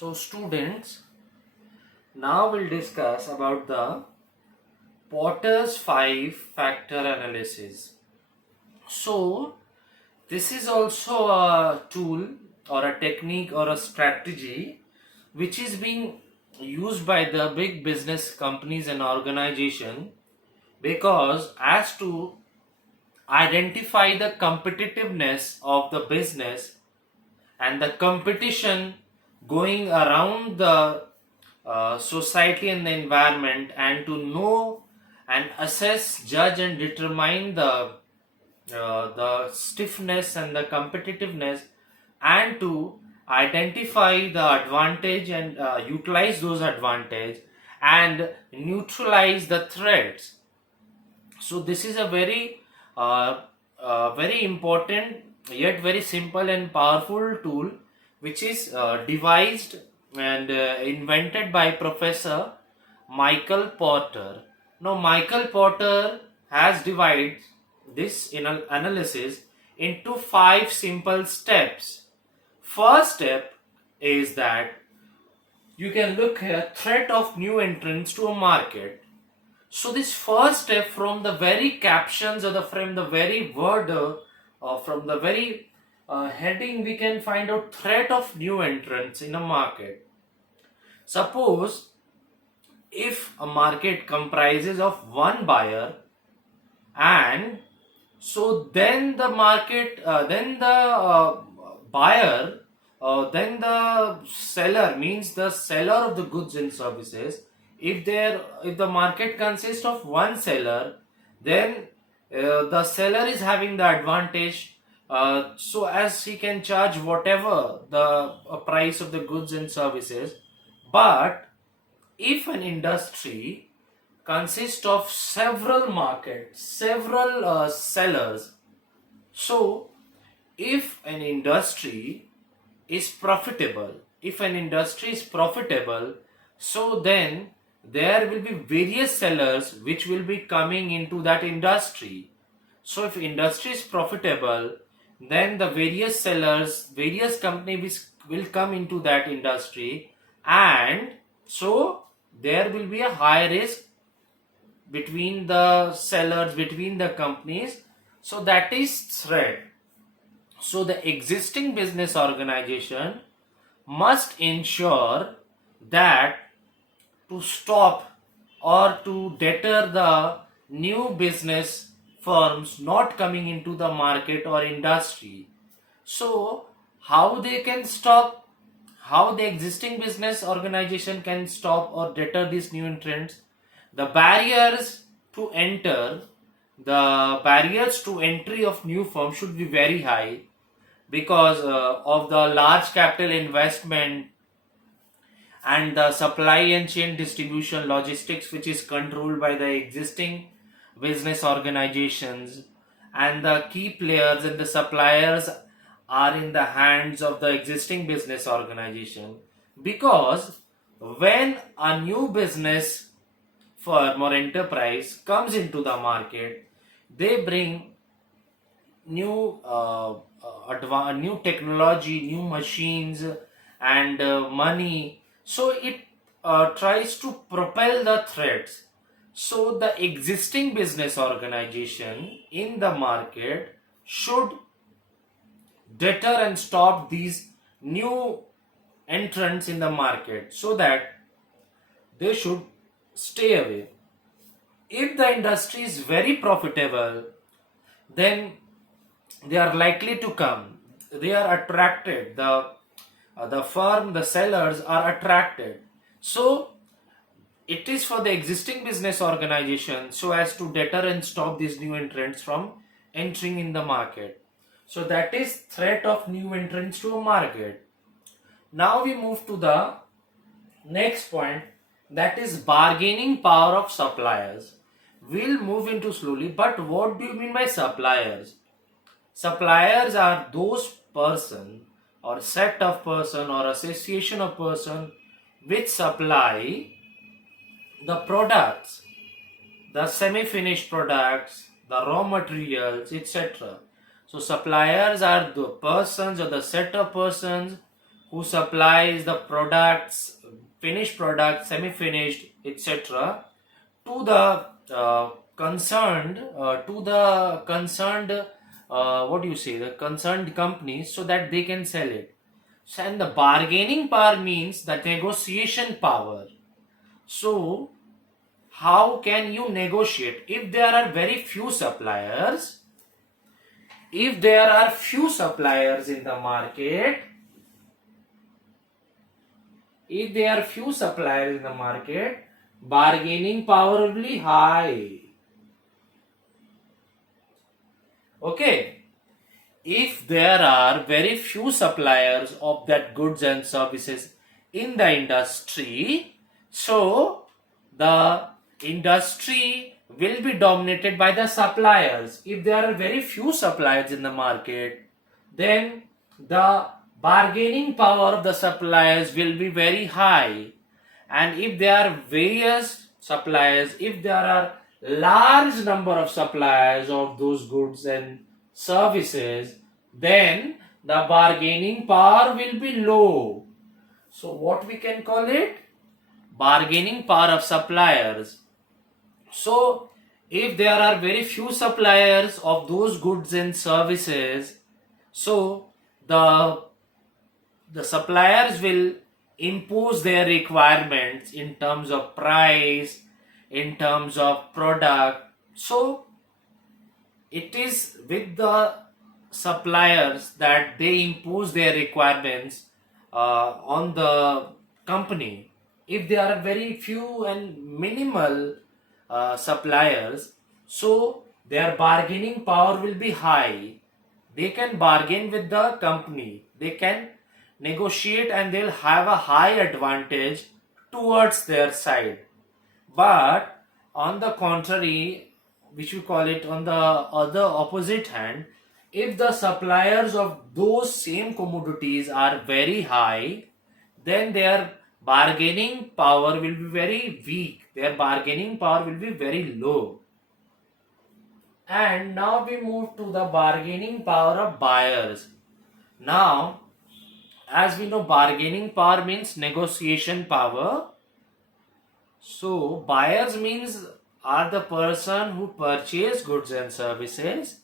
So students, now we'll discuss about the Potter's 5 factor analysis. So this is also a tool or a technique or a strategy which is being used by the big business companies and organization because as to identify the competitiveness of the business and the competition going around the society and the environment, and to know and assess, judge and determine the stiffness and the competitiveness, and to identify the advantage and utilize those advantage and neutralize the threats. So this is a very important yet very simple and powerful tool which is devised and invented by Professor Michael Porter. Now Michael Porter has divided this analysis into 5 simple steps. First step is that you can look at threat of new entrants to a market. So this first step, from the very captions or from the very word from the very heading, we can find out threat of new entrants in a market. Suppose if a market comprises of one buyer, and so then the market then the buyer then the seller, means the seller of the goods and services, if the market consists of one seller, then the seller is having the advantage, so as he can charge whatever the price of the goods and services. But if an industry consists of several markets, several sellers, so if an industry is profitable, so then there will be various sellers which will be coming into that industry. So if industry is profitable, then the various sellers, various companies will come into that industry, and so there will be a high risk between the sellers, between the companies. So that is threat. So the existing business organization must ensure that to stop or to deter the new business firms not coming into the market or industry. So how they can stop, how the existing business organization can stop or deter these new entrants? The barriers to enter, the barriers to entry of new firms should be very high because of the large capital investment and the supply and chain distribution logistics which is controlled by the existing business organizations, and the key players and the suppliers are in the hands of the existing business organization. Because when a new business firm or enterprise comes into the market, they bring new technology, new machines, and money. So it tries to propel the threats. So the existing business organization in the market should deter and stop these new entrants in the market, so that they should stay away. If the industry is very profitable, then they are likely to come, they are attracted, the firm, the sellers are attracted. So it is for the existing business organization so as to deter and stop these new entrants from entering in the market. So that is threat of new entrants to a market. Now we move to the next point, that is bargaining power of suppliers. We'll move into slowly, but what do you mean by suppliers? Suppliers are those person or set of person or association of person which supply the products, the semi-finished products, the raw materials, etc. So suppliers are the persons or the set of persons who supplies the products, finished products, semi-finished, etc., to the concerned what do you say, the concerned companies, so that they can sell it. So, and the bargaining power means the negotiation power. So how can you negotiate if there are very few suppliers? If there are few suppliers in the market, if there are few suppliers in the market, bargaining power will be high. Okay. If there are very few suppliers of that goods and services in the industry, so the industry will be dominated by the suppliers. If there are very few suppliers in the market, then the bargaining power of the suppliers will be very high. And if there are various suppliers, if there are large number of suppliers of those goods and services, then the bargaining power will be low. So what we can call it? Bargaining power of suppliers. So if there are very few suppliers of those goods and services, so the suppliers will impose their requirements in terms of price, in terms of product. So it is with the suppliers that they impose their requirements on the company. If there are very few and minimal suppliers, so their bargaining power will be high. They can bargain with the company, they can negotiate, and they'll have a high advantage towards their side. But on the contrary, which we call it on the other opposite hand, if the suppliers of those same commodities are very high, then their bargaining power will be very weak. Their bargaining power will be very low. And now we move to the bargaining power of buyers. Now, as we know, bargaining power means negotiation power. So buyers means are the person who purchase goods and services.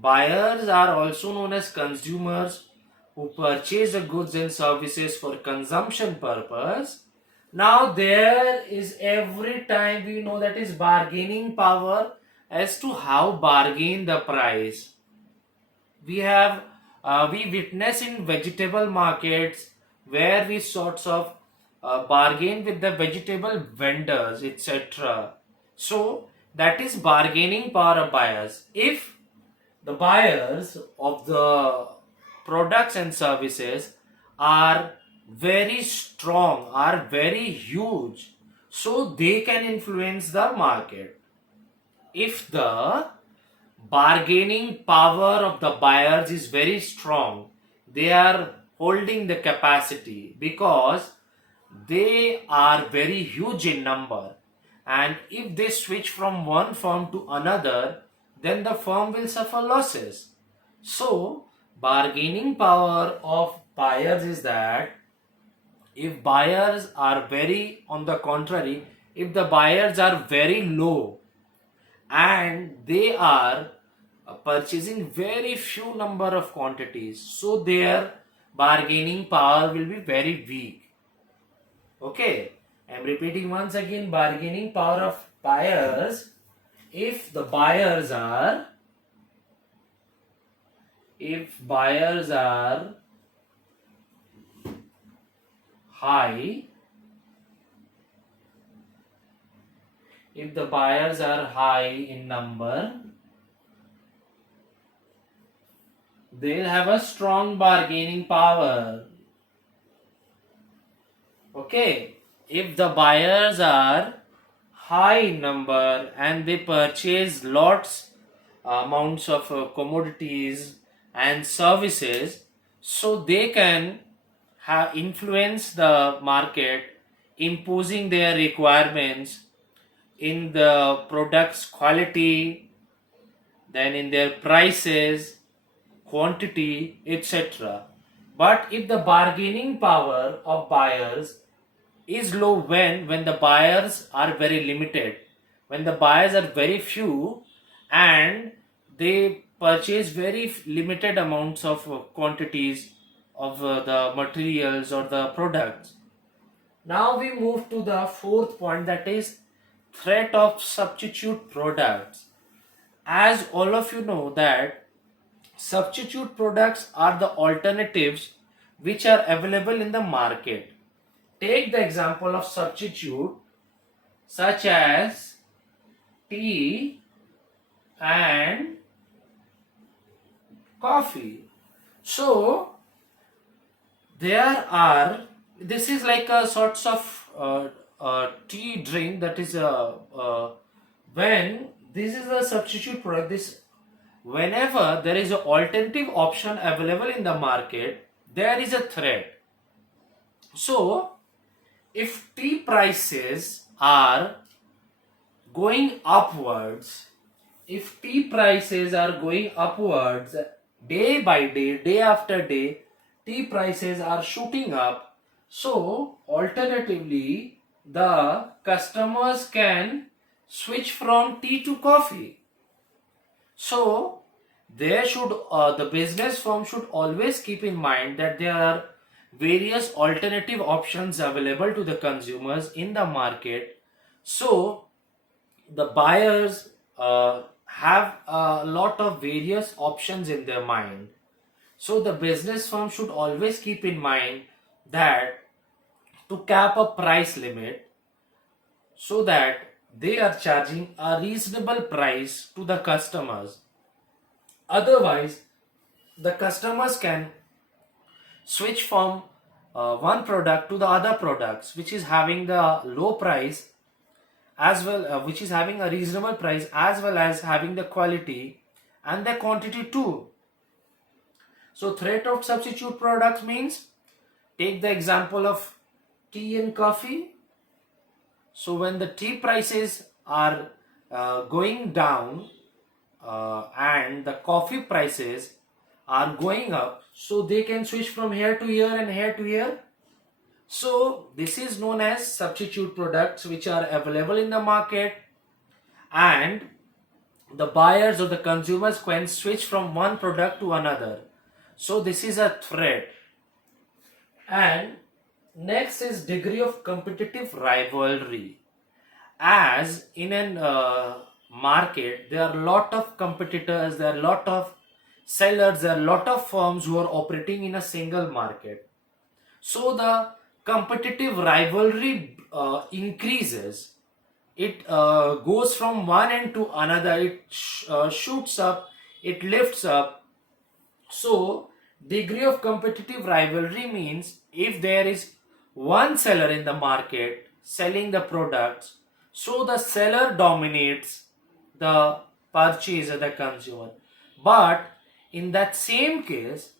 Buyers are also known as consumers who purchase the goods and services for consumption purpose. Now there is, every time we know, that is bargaining power as to how bargain the price. We have we witness in vegetable markets where we sorts of bargain with the vegetable vendors, etc. So that is bargaining power of buyers. If the buyers of the products and services are very strong, are very huge, so they can influence the market. If the bargaining power of the buyers is very strong, they are holding the capacity because they are very huge in number, and if they switch from one firm to another, then the firm will suffer losses. So bargaining power of buyers is that if buyers are very, on the contrary, if the buyers are very low and they are purchasing very few number of quantities, so their bargaining power will be very weak. Okay, I'm repeating once again, bargaining power of buyers. If the buyers are, high, if the buyers are high in number, they'll have a strong bargaining power. Okay, if the buyers are high in number and they purchase lots amounts of commodities and services, so they can influence the market, imposing their requirements in the product's quality, then in their prices, quantity, etc. But if the bargaining power of buyers is low, when the buyers are very limited, when the buyers are very few, and they purchase very limited amounts of quantities of the materials or the products. Now we move to the fourth point, that is threat of substitute products. As all of you know that substitute products are the alternatives which are available in the market. Take the example of substitute such as tea and coffee. So this is like a sorts of tea drink, that is when this is a substitute product. This Whenever there is an alternative option available in the market, there is a threat. So if tea prices are going upwards, if tea prices are going upwards day by day, day after day, tea prices are shooting up. So alternatively, the customers can switch from tea to coffee. So the business firm should always keep in mind that there are various alternative options available to the consumers in the market. So the buyers have a lot of various options in their mind. So the business firm should always keep in mind that to cap a price limit so that they are charging a reasonable price to the customers. Otherwise, the customers can switch from one product to the other products which is having the low price as well, which is having a reasonable price as well as having the quality and the quantity too. So threat of substitute products means, take the example of tea and coffee. So when the tea prices are going down and the coffee prices are going up, so they can switch from here to here and here to here. So this is known as substitute products which are available in the market, and the buyers or the consumers can switch from one product to another. So this is a threat. And next is degree of competitive rivalry. As in an market, there are a lot of competitors, there are a lot of sellers, there are a lot of firms who are operating in a single market. So the competitive rivalry increases. It goes from one end to another. It shoots up, it lifts up. So degree of competitive rivalry means if there is one seller in the market selling the products, so the seller dominates the purchase of the consumer. But in that same case,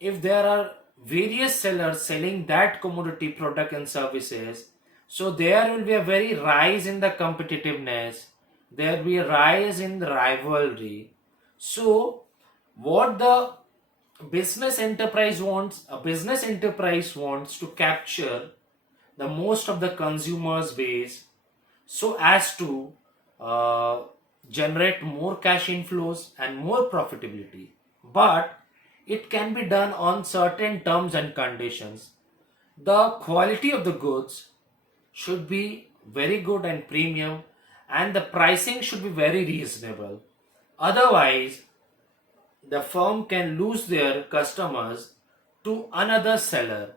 if there are various sellers selling that commodity product and services, so there will be a very rise in the competitiveness, there will be a rise in the rivalry. So what the business enterprise wants to capture the most of the consumers base so as to uh, generate more cash inflows and more profitability. But it can be done on certain terms and conditions. The quality of the goods should be very good and premium, and the pricing should be very reasonable. Otherwise, the firm can lose their customers to another seller.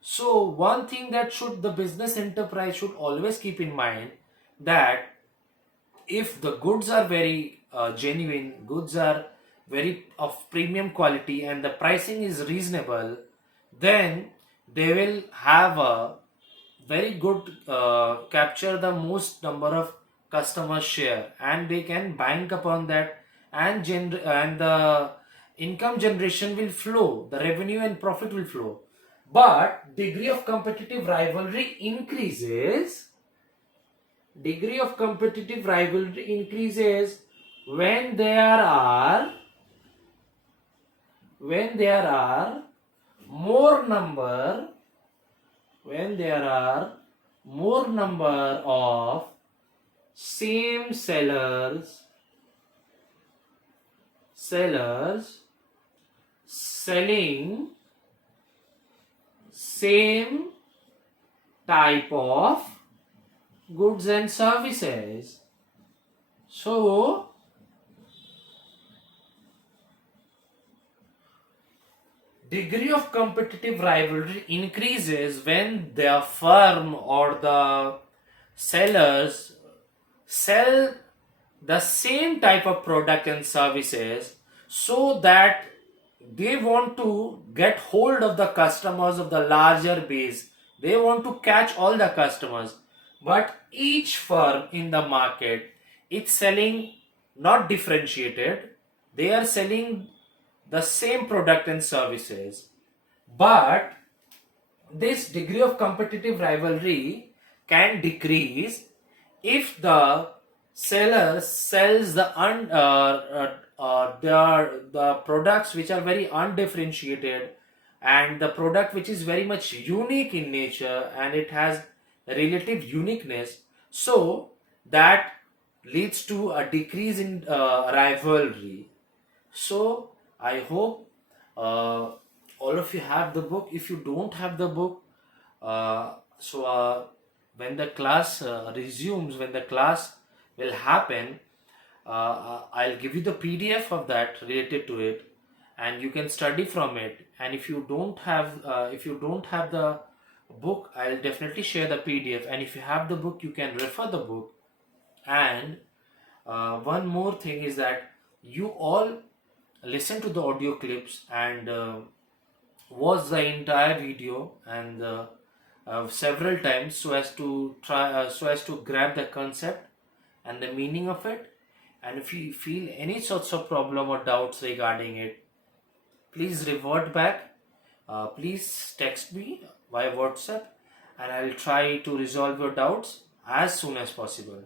So one thing that should the business enterprise should always keep in mind, that if the goods are very genuine, goods are very of premium quality and the pricing is reasonable, then they will have a very good capture the most number of customer share, and they can bank upon that, and and the income generation will flow, the revenue and profit will flow. But degree of competitive rivalry increases when there are more number, when there are more number of same sellers selling same type of goods and services. So degree of competitive rivalry increases when the firm or the sellers sell the same type of product and services, so that they want to get hold of the customers of the larger base. They want to catch all the customers, but each firm in the market is selling not differentiated. They are selling the same product and services, but this degree of competitive rivalry can decrease if the seller sells the products which are very undifferentiated, and the product which is very much unique in nature and it has relative uniqueness. So that leads to a decrease in rivalry. So I hope all of you have the book. If you don't have the book, when the class resumes, when the class will happen, I'll give you the PDF of that related to it, and you can study from it. And if you don't have the book, I'll definitely share the PDF. And if you have the book, you can refer the book. And one more thing is that you all listen to the audio clips and watch the entire video and several times, so as to grab the concept and the meaning of it. And if you feel any sorts of problem or doubts regarding it, please revert back. Please text me via WhatsApp, and I'll try to resolve your doubts as soon as possible.